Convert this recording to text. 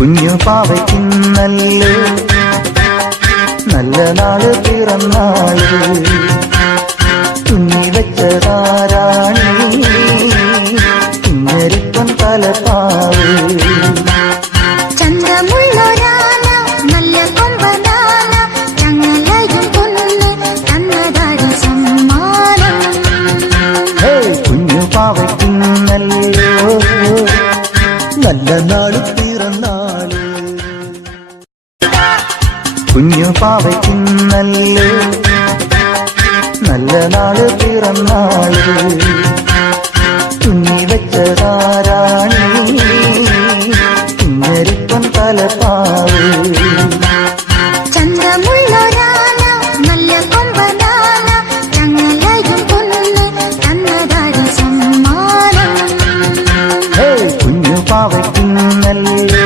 കുഞ്ഞു പാവയ്ക്കുന്നല്ലേ നല്ല നാള് പിറന്നാള് തുന്നി വെച്ചതാരാണി ഇങ്ങരിപ്പം തലപ്പാവ് ചന്തമുള്ളൊരാന നല്ല കൊമ്പനാന ഞങ്ങളയും കൊന്ന് തന്നതാരി സമ്മാനം കുഞ്ഞു പാവയ്ക്കുന്നല്ലോ നല്ല നാള് പിറന്നാള് കുഞ്ഞു പാവയ്ക്കുന്നല്ലേ നല്ല നാള് പിറന്നാള് തുന്നി വെച്ചതാരാണി ഇങ്ങരിപ്പം തലപ്പാവ് ചന്തമുള്ളൊരാന നല്ല കൊമ്പനാന ഞങ്ങളയും കൊന്ന് തന്നതാരി സമ്മാനം കുഞ്ഞു പാവയ്ക്കുന്നല്ലേ